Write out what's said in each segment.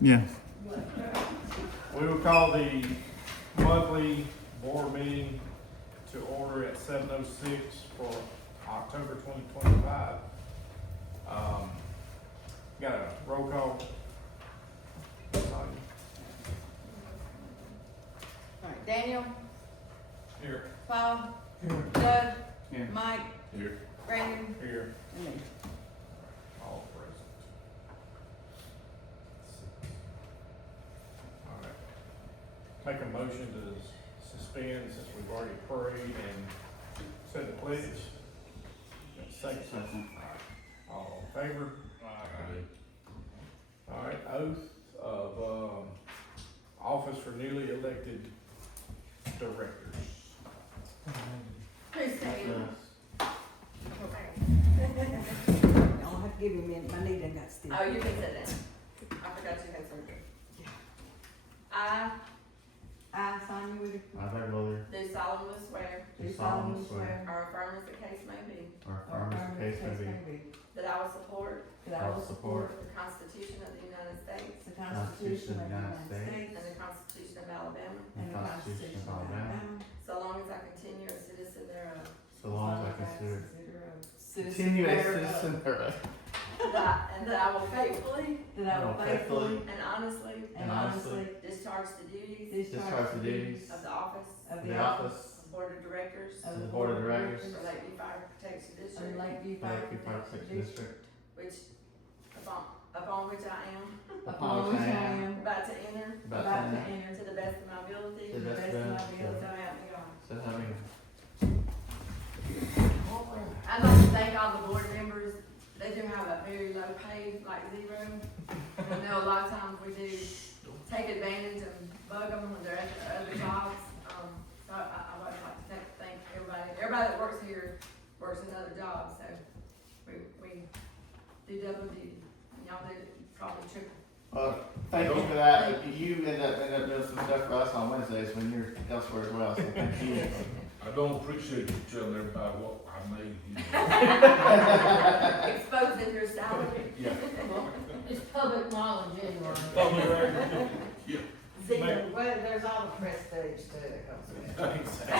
Yeah. We will call the monthly board meeting to order at 7:06 for October 2025. Got a roll call. Alright, Daniel, Here. Paul, Here. Doug, Here. Mike, Here. Brandon, Here. and me. All present. All right. Make a motion to suspend since we've already prayed and said the pledge. Second. Second. All in favor? All right, oath of office for newly elected directors. Please stand. I'll have to give you a minute, my knee done got stiff. Oh, you can sit down. I forgot you had surgery. I, Sonia Woody, I, Doug Lawyer, do solemnly swear do solemnly swear, or affirm as the case may be, or or affirm as affirm the case as may may be, be, that I will support that I will support the Constitution of the United States the Constitution of the United States and the Constitution of Alabama, and the Constitution of Alabama, so long as I continue a citizen thereof, so long as I consider Continue a citizen thereof. and that I will faithfully that I will faithfully and honestly and honestly discharge the duties Discharge the duties of the office of of the the office office of Board of Directors of the Board of Directors for Lakeview Fire Protection of District, the Lakeview for Fire Lakeview Fire Protection Protection District, District, which, upon which I am upon which I am about to enter about about to to enter to the best of my ability, To to the best of my so ability. help me God. so help me. I'd like to thank all the board members. They do have a very low pay, like zero. And I know a lot of times we do take advantage and bug them when they're at their other jobs. So I would like to thank everybody that works here works another job, so we do double duty. And y'all do probably triple. Well, thank you for that, but you end up doing some stuff for us on Wednesdays when you're elsewhere as well, so thank you. I don't appreciate you telling everybody what I made you. Exposing your salary. Yeah. It's public knowledge anyway. Public record. Zero. Well, there's all the prestige too that comes with it.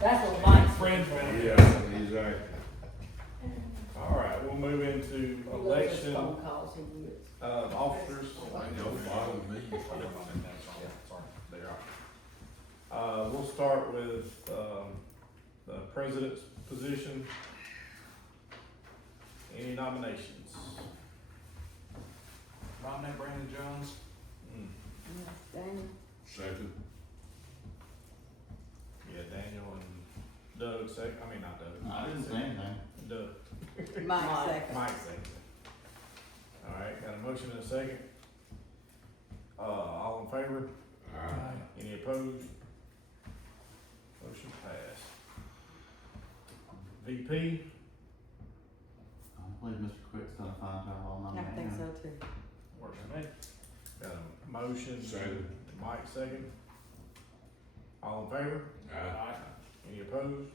That's what Mike's. Friends, Yeah, exactly. All right, we'll move into election Phone calls he gets. of officers. Don't bother me. We'll start with, the president's position. Any nominations? Nominate Brandon Jones. Daniel. Second. Yeah, Daniel and Doug not Doug. I didn't say anything. Doug. Mike second. Mike second. All right, got a motion and a second. All in favor? Any opposed? Motion passed. VP, I believe Mr. Quick's done a fine job on I nominating think him. so too. works for me. Got a motion, Second. Mike second. All in favor? Any opposed?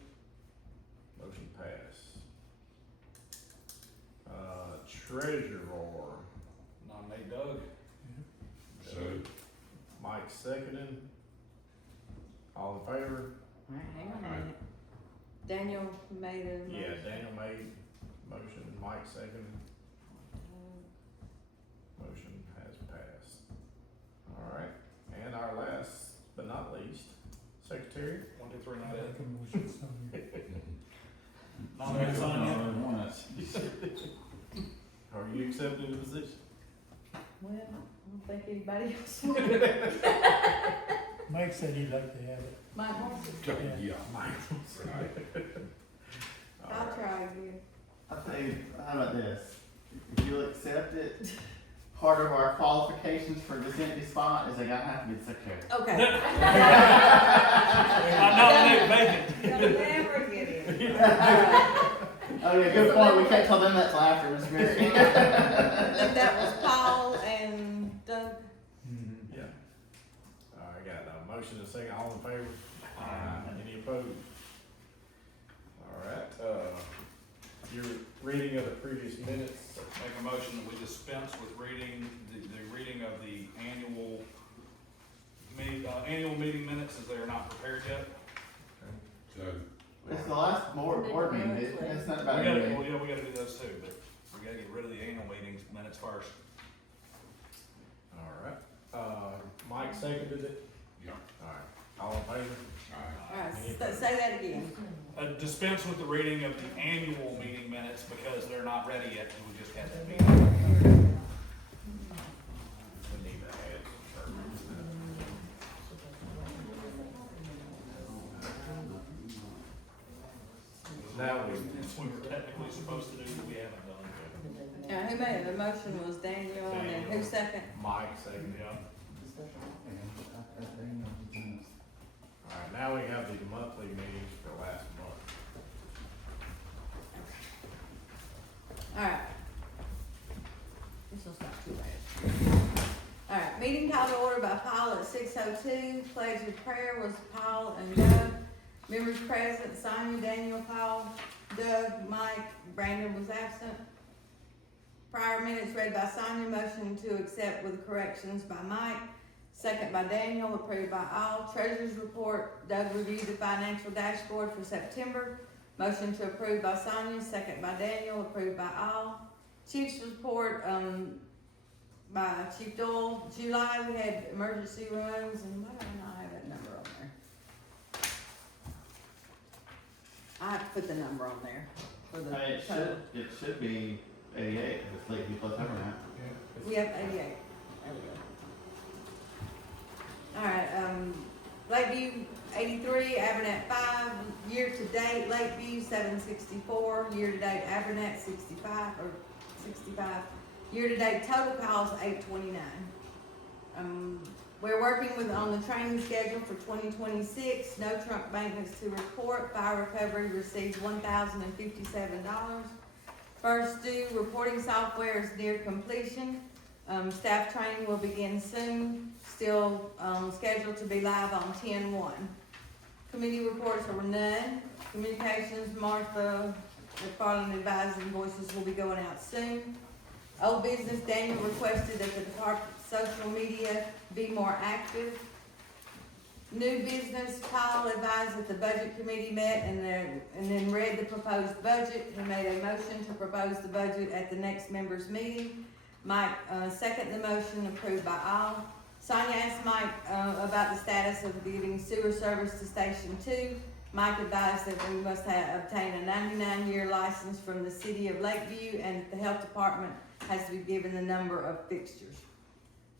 Motion passed. Treasurer, Nominate Doug. Second. Mike seconded. All in favor? Alright, hang on a minute. Daniel made a motion. Yeah, Daniel made motion, Mike seconded. Motion has passed. All right, and our last but not least, secretary. 1, 2, 3, not it. Nominate Sonia. Are you accepting the position? Well, I don't think anybody else would. Mike said he'd like to have it. Mike wants it. Yeah. All I'll right. try again. I'll tell you, how about this? If you'll accept it, part of our qualifications for this empty spot is I gotta have to be the secretary. Okay. I nominate vacant. You'll never get in. Oh yeah, good point, we can't tell them that till after, Mr. Christie. I think that was Paul and Doug. Yeah. All right, got a motion and a second, all in favor? Any opposed? All right, your reading of the previous minutes. Make a motion that we dispense with reading, the reading not prepared yet. So, It's the last board meeting, dude. It's not We about gotta, it. well, yeah, we gotta do those too, but we gotta get rid of the annual meetings minutes first. Alright, Mike seconded it, yeah, alright, all in favor? all Alright, say that again. Dispense with the reading of the annual meeting minutes because they're not ready yet, because we just had that meeting. We need to add some terms. Now we, We were technically supposed to do, but we haven't done. Who made it? The motion was Daniel, and then who second? Mike seconded it. Alright, now we have the monthly meetings for last month. Alright. This will stop too bad. Alright, meeting called to order by Paul at 6:02. Pledge of prayer was Paul and Doug. Members present, Sonia, Daniel, Paul, Doug, Mike, Brandon was absent. Prior minutes read by Sonia, motion to accept with corrections by Mike, second by Daniel, approved by all. Treasurer's report, Doug reviewed the financial dashboard for September, motion to approve by Sonia, second by Daniel, approved by all. Chief's report, by Chief Doyle, July, we had emergency rooms, and why do I not have that number on there? I have to put the number on there for the Hey, total. it should be 88, if it's Lakeview plus Everett. We have 88, there we go. Alright, Lakeview 83, Abernathy 5, year-to-date Lakeview 764, year-to-date Abernathy 65, year-to-date total calls 829. We're working on the training schedule for 2026, no trunk maintenance to report, fire recovery receives $1,057. First due reporting software is near completion. Staff training will begin soon, still, scheduled to be live on 10/1. Committee reports are none. Communications, Martha McFarland advised invoices will be going out soon. Old business, Daniel requested that the department's social media be more active. New business, Paul advised that the budget committee met and then read the proposed budget. He made a motion to propose the budget at the next members' meeting. Mike, seconded the motion, approved by all. Sonia asked Mike, about the status of getting sewer service to Station 2. Mike advised that we must obtain a 99-year license from the city of Lakeview and that the health department has to be given the number of fixtures.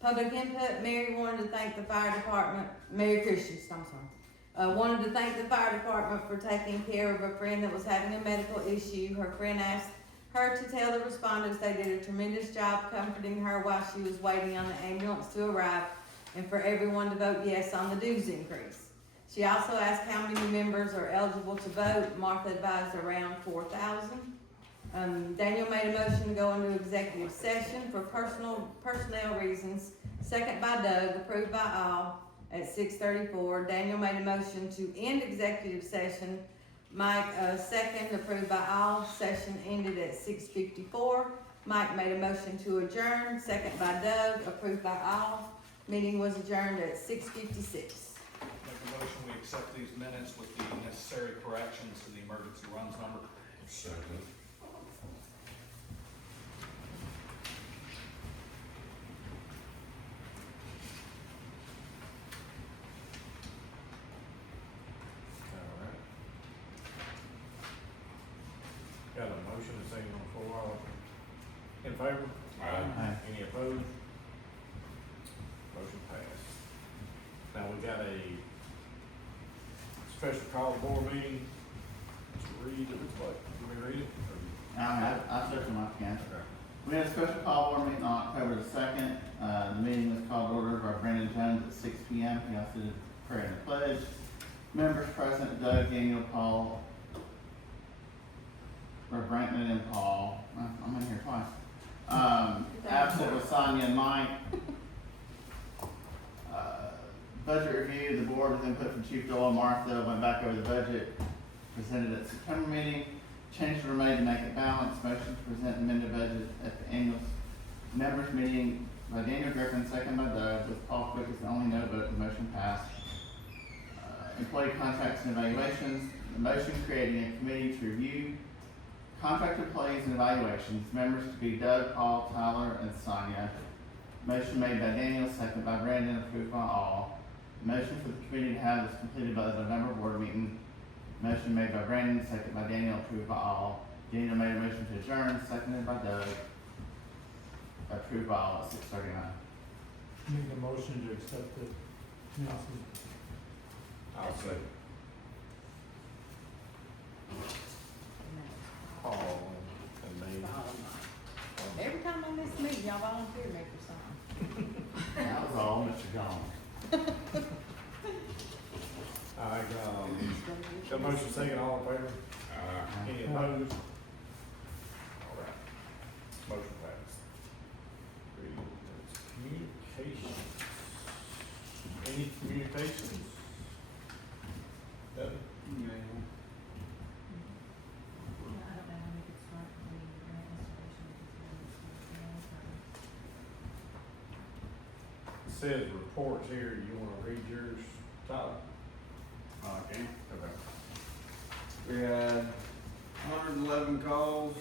Public input, Mary wanted to thank the fire department, Mary Christian, I'm sorry. Wanted to thank the fire department for taking care of a friend that was having a medical issue. Her friend asked her to tell the respondents they did a tremendous job comforting her while she was waiting on the ambulance to arrive, and for everyone to vote yes on the dues increase. She also asked how many members are eligible to vote. Martha advised around 4,000. Daniel made a motion to go into executive session for personnel reasons, second by Doug, approved by all at 6:34. Daniel made a motion to end executive session. Mike, second, approved by all. Session ended at 6:54. Mike made a motion to adjourn, second by Doug, approved by all. Meeting was adjourned at 6:56. Make a motion, we accept these minutes with the necessary corrections to the emergency runs number. second. Alright. Got a motion and second on the floor, all in favor? Aye. Any opposed? Motion passed. Now we got a special call to board meeting. Mr. Reed, it looks like, can we read it? I'll search them up again. We had a special call board meeting on October the 2nd. The meeting was called to order by Brandon Jones at 6 p.m. He also did prayer and the pledge. Members present, Doug, Daniel, Paul, or Brandon and Paul. I'm in here twice. Absent was Sonia and Mike. Budget review, the board with input from Chief Doyle and Martha went back over the budget, presented at September meeting. Changes were made to make it balanced. Motion to present amended budget at the annual members meeting by Daniel Griffin, second by Doug, with Paul Quick as the only no vote. The motion passed. employee contracts and evaluations, the motion creating a committee to review contract employees and evaluations, members to be Doug, Paul, Tyler, and Sonia. Motion made by Daniel, second by Brandon, approved by all. Motion for the committee to have this completed by the November board meeting. Motion made by Brandon, second by Daniel, approved by all. Daniel made a motion to adjourn, seconded by Doug. Approved by all at 6:39. Make a motion to accept the minutes. I'll say. Paul and me. Every time I miss a meeting, y'all volunteer me for something. That was all, Mr. John. Alright, got a motion second, all in favor? Any opposed? Alright, motion passed. Communications. Any communications? Nothing? It says reports here, you wanna read yours, Tyler? Okay. Okay. We had 111 calls,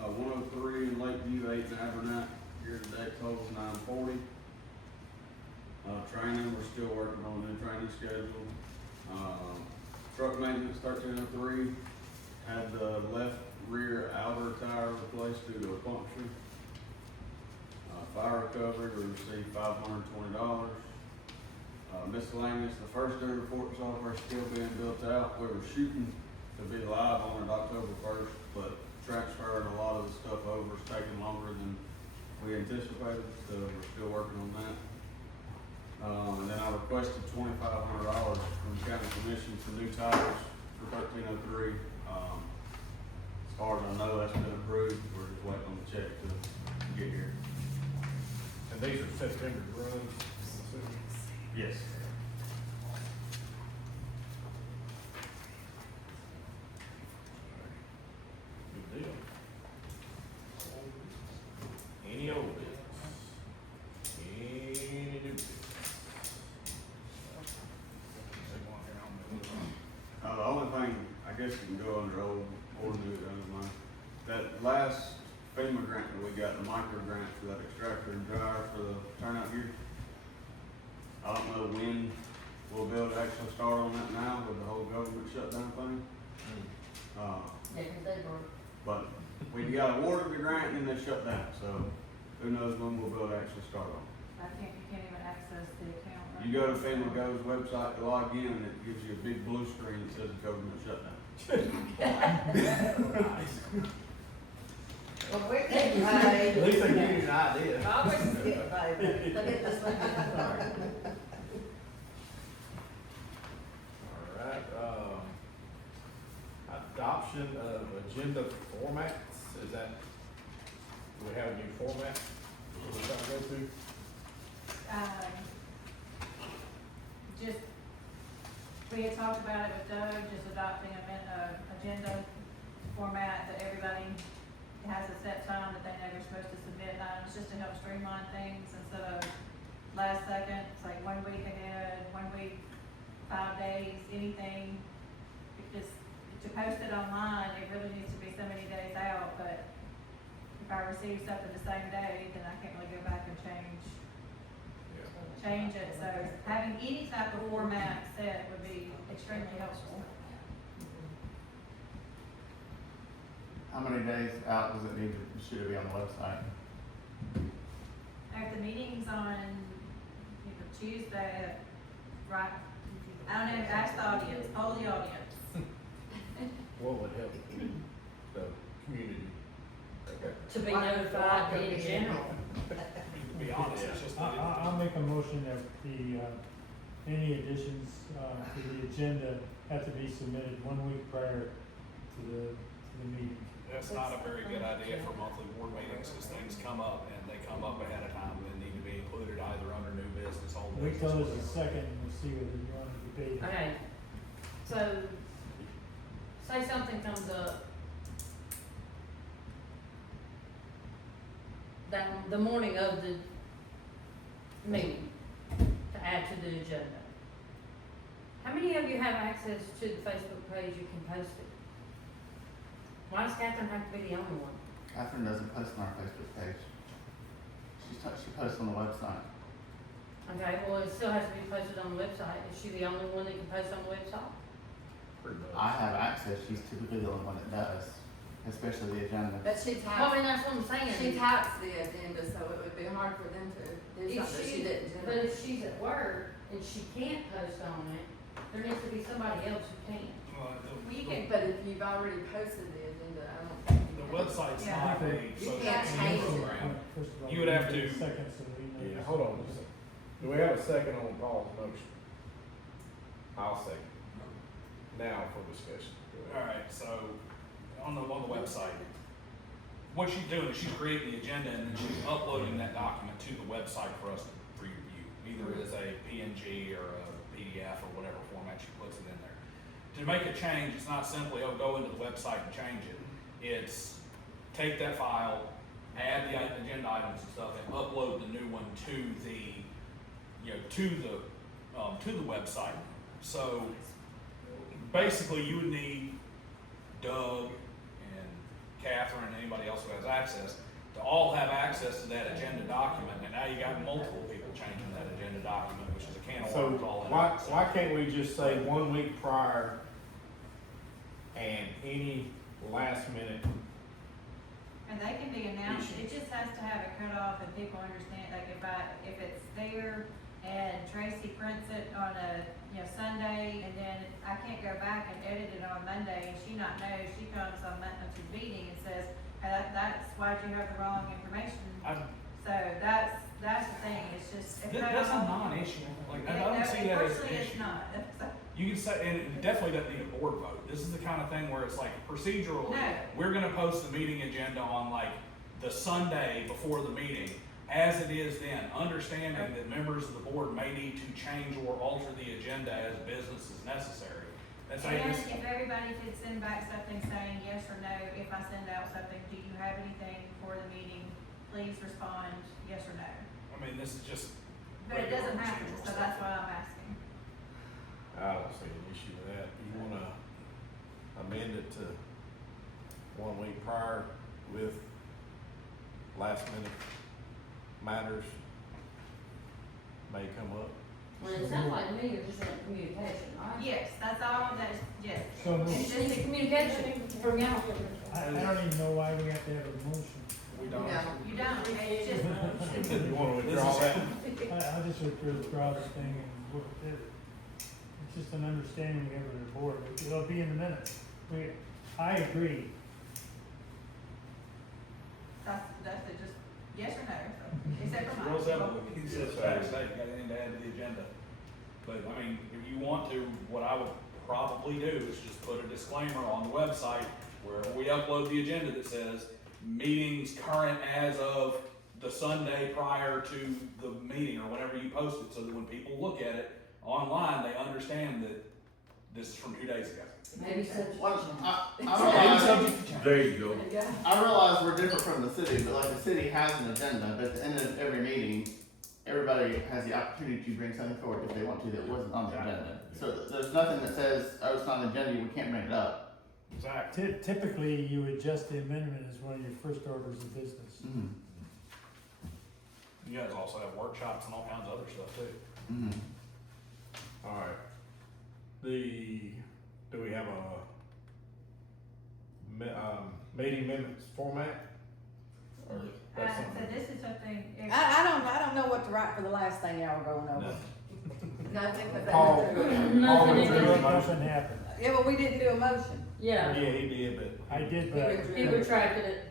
103 in Lakeview, 8 in Abernathy, year to date totals 940. Training, we're still working on a new training schedule. Truck maintenance 1303, had the left rear outer tire replaced due to a puncture. Fire recovery, we received $520. Miscellaneous, the first day report software still being built out. We were shooting to be live on it October 1st, but transferring a lot of the stuff over is taking longer than we anticipated, so we're still working on that. And then I requested $2,500 from the county commission for new tires for 1303. As far as I know, that's been approved. We're just waiting on the check to get here. And these are September runs, I'm assuming? Yes. Good deal. Any old business? Any new business? The only thing, I guess you can go under old or new, that last FEMA grant that we got, the micro grant for that extractor and dryer for the turnout gear. I don't know when we'll be able to actually start on that now with the whole government shutdown thing. Yeah, 'cause they were, But we got awarded the grant and then they shut down, so who knows when we'll be able to actually start on it. You can't even access the account. right? You go to FEMA Go's website to log in and it gives you a big blue screen that says government shutdown. Well, we're getting paid. At least they give you an idea. Congress is getting paid. Look at this one. Alright, adoption of agenda formats, is that, do we have a new format that we're trying to go to? Just, we had talked about it with Doug, just adopting a agenda format that everybody has a set time that they know they're supposed to submit items, just to help streamline things instead of last second, it's like 1 week ahead, 1 week, 5 days, anything. Because to post it online, it really needs to be so many days out, but if I receive something the same day, then I can't really go back and change it, so having any type of format set would be extremely helpful. How many days out does it need to, should it be on the website? If the meeting's on, Tuesday, right, I don't know, ask the audience, poll the audience. What would help the community? to be notified in general. To be honest, it's just. I'll make a motion that any additions, to the agenda have to be submitted 1 week prior to the meeting. That's not a very good idea for monthly board meetings, because things come up, and they come up ahead of time, and need to be included either under new business, old Wait business. till there's a second and we'll see whether you want to debate it. Okay, so, say something comes up that, the morning of the meeting, to add to the agenda. How many many of you have access to the Facebook page you can post it? Why does Catherine have to be the only one? Catherine doesn't post on our Facebook page. She posts on the website. Okay, well, it still has to be posted on the website. Is she the only one that can post on the website? Pretty much. I have access, she's typically the only one that does, especially the agenda. But she Well, I types, mean, that's what I'm saying. she types the agenda, so it would be hard for them to do If something she she- didn't But generate. if she's at work and she can't post on it, there needs to be somebody else who can. Well, You can, but if you've already posted the agenda, I don't think. The website's Yeah. not a You social can't media change it. program. First of all, You would have we need to- a second, so we know. Yeah, hold on, just, do we have a second on Paul's motion? I'll second. Now for discussion. Go ahead. Alright, so, on the website, what she's doing is she's creating the agenda and then she's uploading that document to the website for us to review, either as a PNG or a PDF or whatever format she puts it in there. To make a change, it's not simply, oh, go into the website and change it. It's take that file, add the agenda items and stuff, and upload the new one to the, to the website. So, basically, you would need Doug and Catherine and anybody else who has access to all have access to that agenda document, and now you got multiple people changing that agenda document, which is a can of So worms all in why itself. can't we just say 1 week prior and any last minute? And they can be announced, it just has to have a cutoff and people understand, like if it's there and Tracy prints it on a, Sunday, and then I can't go back and edit it on Monday, and she not know, she comes on to the meeting and says, hey, that's why'd you have the wrong information? So that's the thing, it's just. if That's a cutoff- non-issue, like, I Yeah, don't no, see that as an unfortunately, issue. it's not. So- You can say, and it definitely doesn't need a board vote. This is the kind of thing where it's like procedurally, No. we're gonna post the meeting agenda on like the Sunday before the meeting, as it is then, understanding that members of the board may need to change or alter the agenda as business is necessary. That's how And this, if everybody could send back something saying yes or no, if I send out something, do you have anything for the meeting? Please respond, yes or no. I mean, this is just. But it regular doesn't happen, procedural so stuff. that's why I'm asking. I don't see an issue with that. You wanna amend it to 1 week prior with last minute matters may come up? Well, it sounds like to me you're just in communication, right? Yes, that's all, that's, yes. So moved. It's just a communication from y'all. I don't even know why we have to have a motion. We don't. No. You don't, it's just, You wanna withdraw that? I'll just withdraw the thing and work with it. It's just an understanding we have with the board, it'll be in the minutes. I agree. that's it, just yes or no, so, except for mine. Rules ever, he says, backstage, got anything to add to the agenda. But, I mean, if you want to, what I would probably do is just put a disclaimer on the website where we upload the agenda that says, meetings current as of the Sunday prior to the meeting, or whenever you post it, so that when people look at it online, they understand that this is from 2 days ago. Maybe such. Well, I Maybe realize, subject to change. There you go. Yeah. I realize we're different from the city, but like the city has an agenda, but at the end of every meeting, everybody has the opportunity to bring something forward if they want to that wasn't on the agenda. So there's nothing that says, oh, it's not on the agenda, we can't bring it up. Exactly. Typically, you adjust the amendment as one of your first orders of business. Mm-hmm. You guys also have workshops and all kinds of other stuff too. Mm-hmm. Alright. Do we have a meeting minutes format? Or that's So something? this is something, if, I don't know what to write for the last thing y'all were going over. No. Nothing but Paul. that. Paul Nothing withdrew in his it. motion. Nothing happened. Yeah, but we didn't do a motion, Yeah, Yeah, he did, but. I did, but he retracted it.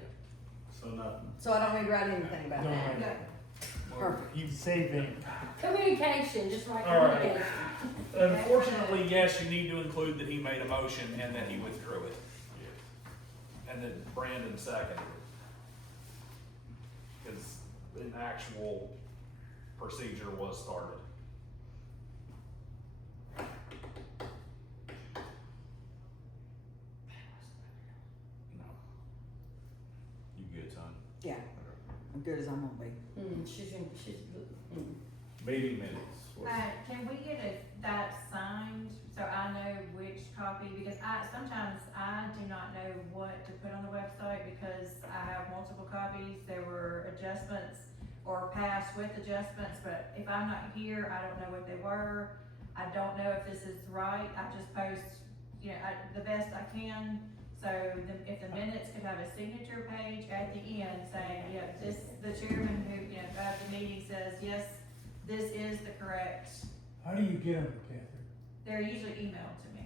So nothing. so I don't need to write anything about don't that. worry. no, Perfect. You saving. Communication, just like All right. communication. Unfortunately, yes, you need to include that he made a motion and that he withdrew it. And that Brandon seconded it. Cause an actual procedure was started. No. You good, son? Yeah, I'm good as I'm gonna be. She's, Meeting minutes. What's- can we get a that signed, so I know which copy, because sometimes I do not know what to put on the website because I have multiple copies. There were adjustments or passed with adjustments, but if I'm not here, I don't know what they were. I don't know if this is right. I just post, the best I can. So if the minutes could have a signature page at the end saying, the chairman who, of the meeting says, yes, this is the correct, How do you get them, Catherine? they're usually emailed to me.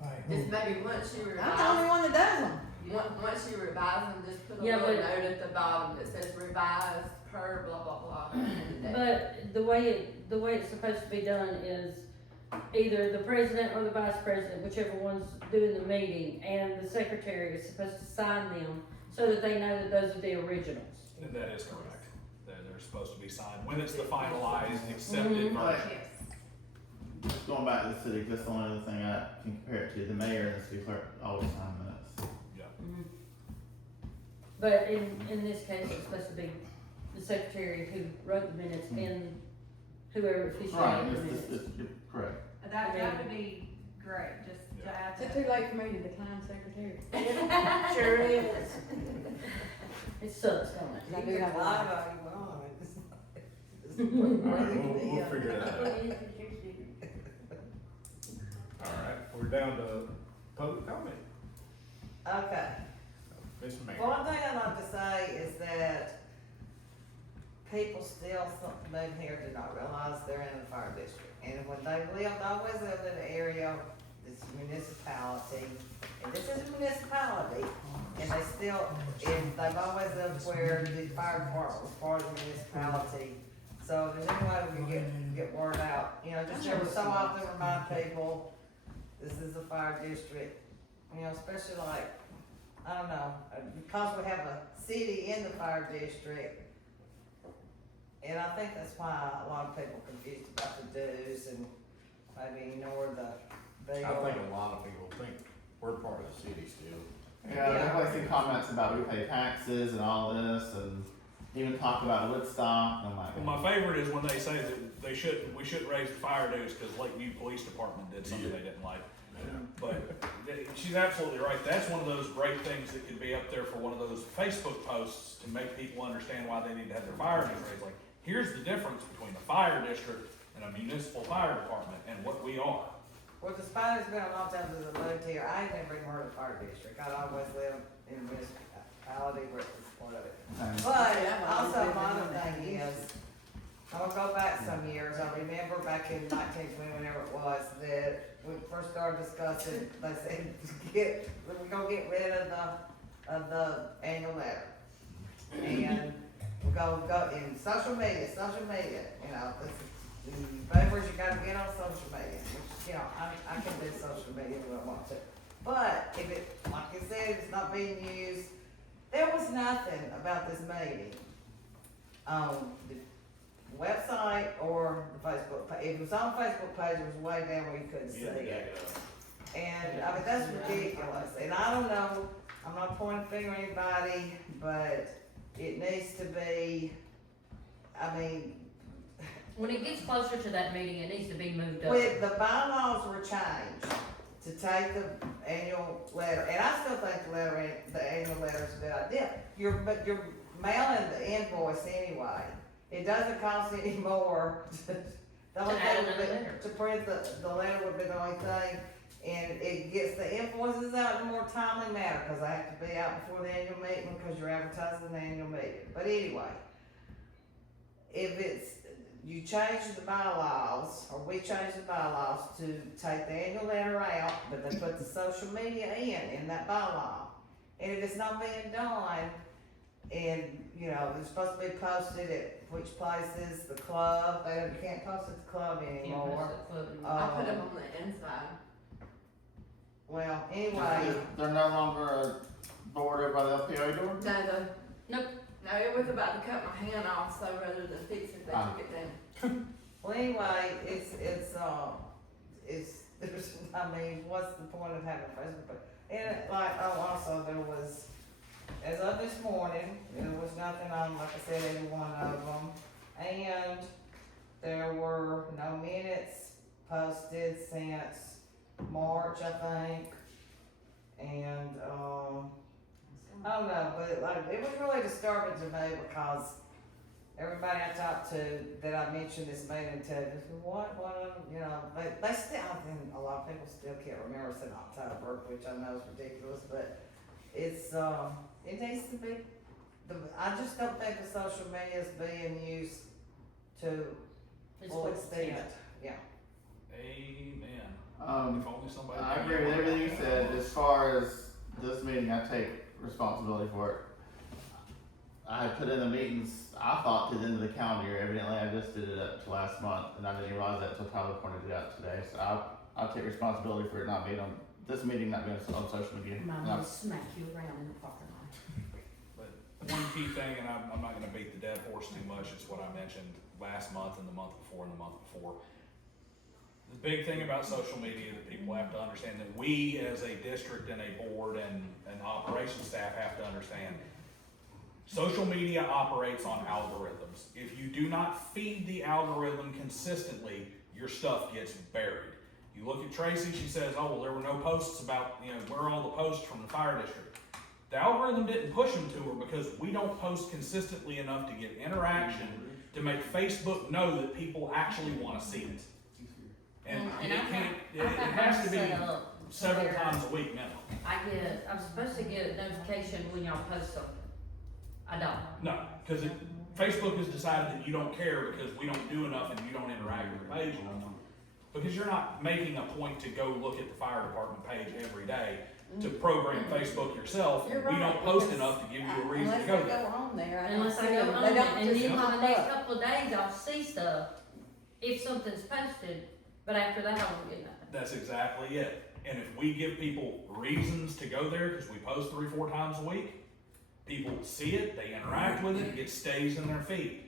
By Just who? maybe once you I'm the only revise, one that does them. once you revise them, just put a Yeah, little but- note at the bottom that says revised per blah, blah, blah. and the date. But the way it's supposed to be done is either the president or the vice president, whichever one's doing the meeting, and the secretary is supposed to sign them so that they know that those are the originals. And that is correct. They're supposed to be signed when it's the finalized, accepted Mhm. version. Yes. Just going back to the city, that's the only other thing I can compare it to, the mayor and the city clerk always sign minutes. Yeah. Mhm. But in this case, it's supposed to be the secretary who wrote the minutes and whoever officiated Right, the minutes. you're correct. That would be great, just to add Is it that. too late for me to decline secretary? Sure is. It sucks, don't it? I do have a lot. Alright, we'll figure it out. Alright, we're down to public comment. Okay, Ms. Mayor. one thing I'd like to say is that people still, some live here do not realize they're in the fire district. And when they always lived in an area, this municipality, and this is a municipality, and they've always lived where the fire department was part of the municipality. So if there's any way we can get word out, just every so often remind people, this is a fire district, especially like, I don't know, because we have a city in the fire district. And I think that's why a lot of people are confused about the dues and maybe ignore the bill. I think a lot of people think we're part of the city still. Yeah, I've definitely seen comments about we pay taxes and all this, and even talk about Woodstock, and I'm like. Well, my favorite is when they say that we shouldn't raise the fire dues because Lakeview Police Department did something they didn't like. But she's absolutely right. That's one of those great things that could be up there for one of those Facebook posts to make people understand why they need to have their fire dues raised. Like, here's the difference between a fire district and a municipal fire department and what we are. Well, despite it's been a long time since I lived here, I ain't never even heard of fire district. I'd always lived in a municipality where it was part of it. But also my other thing is, I'm gonna go back some years. I remember back in 1920, whenever it was, that we first started discussing, they said, we're gonna get rid of the annual letter. And we go in social media, the papers, you gotta get on social media, which, I can do social media if I want to. But if it, like I said, it's not being used, there was nothing about this meeting on the website or the Facebook page. If it was on Facebook page, it was way down where you couldn't see it. And, that's ridiculous, and I don't know, I'm not pointing a finger at anybody, but it needs to be, When it gets closer to that meeting, it needs to be moved up. when the bylaws were changed to take the annual letter, and I still think the annual letter is a good idea. But you're mailing the invoice anyway. It doesn't cost any more the only To add thing would another be, letter. to print the letter would be the only thing. And it gets the invoices out in a more timely manner, cause I have to be out before the annual meeting, cause you're advertising the annual meeting. But anyway, if you change the bylaws, or we change the bylaws to take the annual letter out, but they put the social media in that bylaw. And if it's not being done, and, it's supposed to be posted at which places, the club, you can't post at the club anymore. I put them on the inside. Well, anyway, They're no longer a board over by the LPO door? Nope. No, it was about to cut my hand off, so rather than fix it, they took it down. well, anyway, what's the point of having Facebook? But, and also there was, as of this morning, there was nothing on, like I said, any one of them. And there were no minutes posted since March, I think. And, I don't know, but like, it was really disturbing to me because everybody I talked to that I mentioned this meeting to, they said, what, you know, they still, I think a lot of people still can't remember it's in October, which I know is ridiculous, but it's, it needs to be, I just don't think the social media is being used to It's full what- extent, yeah. Amen. Um, If only somebody. I agree with everything you said. As far as this meeting, I take responsibility for it. I had put in the meetings, I thought, to the end of the calendar year. Evidently, I just did it up to last month, and I didn't realize that until Tyler pointed it out today. So I'll take responsibility for it not being on, this meeting not being on social media. Mine And will smack you around in the parking lot. But one key thing, and I'm not gonna beat the dead horse too much, it's what I mentioned last month and the month before and the month before. The big thing about social media that people have to understand, that we as a district and a board and an operations staff have to understand, social media operates on algorithms. If you do not feed the algorithm consistently, your stuff gets buried. You look at Tracy, she says, oh, well, there were no posts about, you know, where are all the posts from the fire district? The algorithm didn't push them to her because we don't post consistently enough to get interaction to make Facebook know that people actually wanna see it. And And it I can't, have- it I have has to be mine set up several where times a week minimum. I'm supposed to get a notification when y'all post something. I don't. No, cause Facebook has decided that you don't care because we don't do enough and you don't interact with the page enough. Because you're not making a point to go look at the fire department page every day to program Facebook yourself. You're We don't right, post because enough to give you a reason to Unless go they there. go on there, I don't Unless see I go them. on They it, don't and just then for pop the next up. couple of days, I'll see stuff if something's posted, but after that, I won't get nothing. That's exactly it. And if we give people reasons to go there, cause we post 3-4 times a week, people see it, they interact with it, it stays in their feed.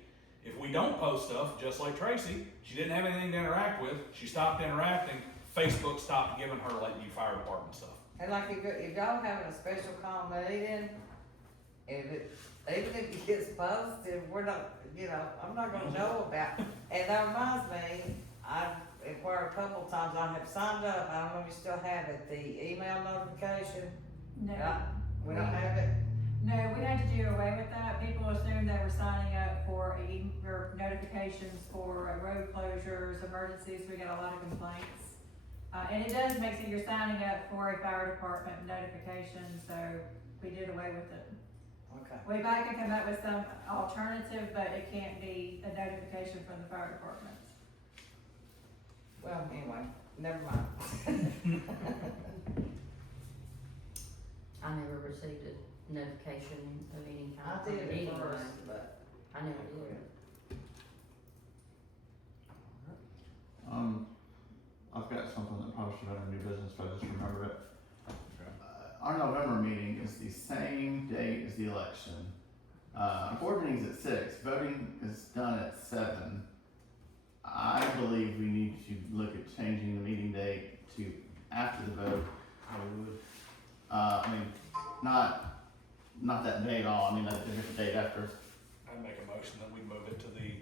If we don't post stuff, just like Tracy, she didn't have anything to interact with, she stopped interacting, Facebook stopped giving her Lakeview Fire Department stuff. And like if y'all having a special call meeting, if it, even if it gets posted, we're not, you know, I'm not gonna know about. And that reminds me, I've inquired a couple of times, I have signed up, I don't know if you still have it, the email notification. No, We don't have it? no, we had to do away with that. People assumed they were signing up for or notifications for road closures, emergencies. We got a lot of complaints. And it does make it, you're signing up for a fire department notification, so we did away with it. Okay. We might can come up with some alternative, but it can't be a notification from the fire department. Well, anyway, never mind. I never received a notification of any kind. I from did it anyone. first, but. I never did. I've got something that probably should have been new business, but I just remembered it. Our November meeting is the same date as the election. Board meeting's at 6, voting is done at 7. I believe we need to look at changing the meeting date to after the vote. I mean, not that day at all, I mean, a different date after. I'd make a motion that we move it to the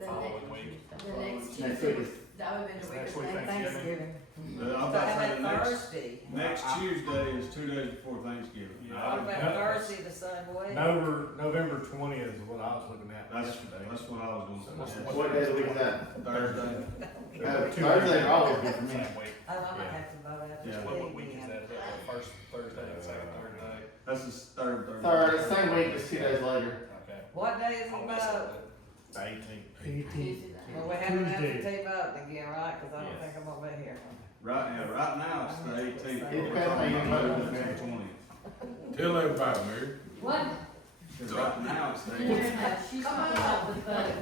The following week. The next Next Tuesday, week is, that would've been the week Next of week, Thanksgiving. But I'm So how about to say the about next, Thursday? next Tuesday is 2 days before Thanksgiving. Yeah. What about Thursday the same week? November 20th is what I was looking at That's, yesterday. that's what I was gonna say. what day of the week is that? Thursday. Thursdays are always good for me. Same week. Oh, I might have to vote after Yeah. What the week is meeting. that? Is that the first Thursday, the second Thursday? That's the third Thursday. Third, same week, just 2 days later. Okay. What day is I'll it mess vote? with it. 18th. Tuesday. Well, we haven't had Tuesday. to vote again, right? Cause I don't Yes. think I'm gonna be here. Right now, it's the 18th. It depends on how you vote, Mary. 20th. Tell everybody, Mary. What? Right now, it's the No, 18th. she's talking about the vote,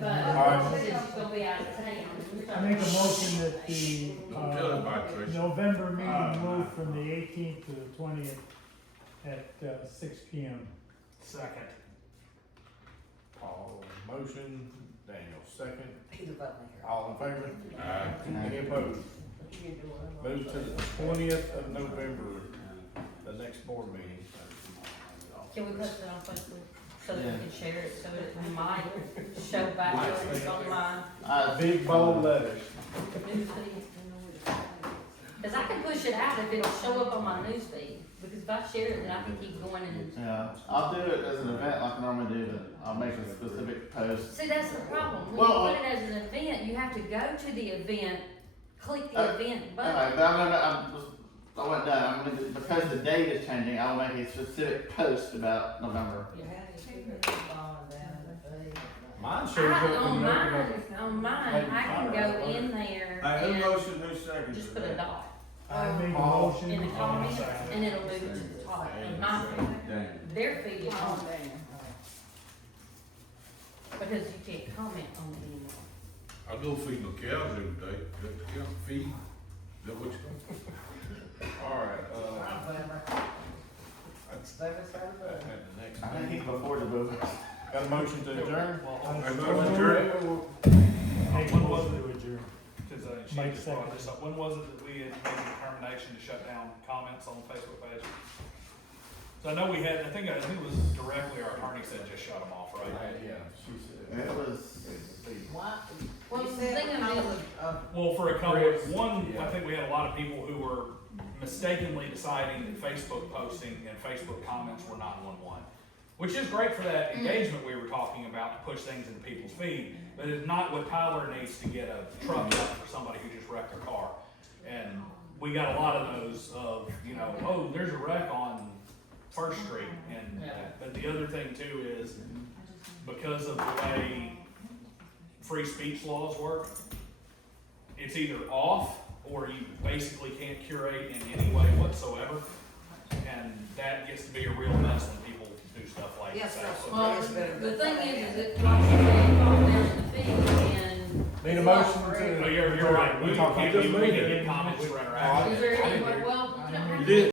but Alright. she said she's gonna be out of town. I make a motion that the, Tell everybody, Tricia. November meeting move from the 18th to the 20th at 6 p.m. Second. Paul, motion, Daniel, second. Either vote me here. All in favor? Aye. Any opposed? Move to the 20th of November, the next board meeting. Can we post it on Facebook? so that we can share it, so it might show back up on my Big bold letters. news feed. Cause I can push it out if it'll show up on my news feed, because if I share it, then I can keep going and, Yeah, I'll do it as an event like I normally do, but I'll make a specific post. see, that's the problem. When Well, you put it as an event, you have to go to the event, click the event Okay, button. but I went down, I'm gonna, because the date is changing, I'll make a specific post about November. Mine shows up when On you open up. on mine, I can go in there Hey, who and motion, who seconded just put a that? dot I made a Paul, motion. in the and comments, second. and it'll move it to the top of my feed. Dan. Their feed is on, because you can't comment on it anymore. I go feed my cows every day, that's cow feed, is that what you Alright, I the next think he's meeting. before the vote. Got a motion to adjourn? I motion adjourned. Make a When was motion to adjourn. Cause, she Mike just brought seconded. this up, when was it that we had made the determination to shut down comments on the Facebook page? So I know we had, I think it was directly our attorney said just shut them off, right? Yeah, she said. It was, Well, You the said thing because is, Well, for a couple, one, Yeah. I think we had a lot of people who were mistakenly deciding that Facebook posting and Facebook comments were 911. Which is great for that engagement we were talking about to push things into people's feed, but it's not what Tyler needs to get a truck up for somebody who just wrecked their car. And we got a lot of those of, you know, oh, there's a wreck on First Street, and, but the other thing too is, because of the way free speech laws work, it's either off, or you basically can't curate in any way whatsoever, and that gets to be a real mess when people do stuff like Yes, that. sir. So- well, the thing is that, like you said, you go down to the feed and. Need a motion Oh, to. you're right, we We talked can about this get meeting. comments for interaction. Is there any, well, you don't have You to. did.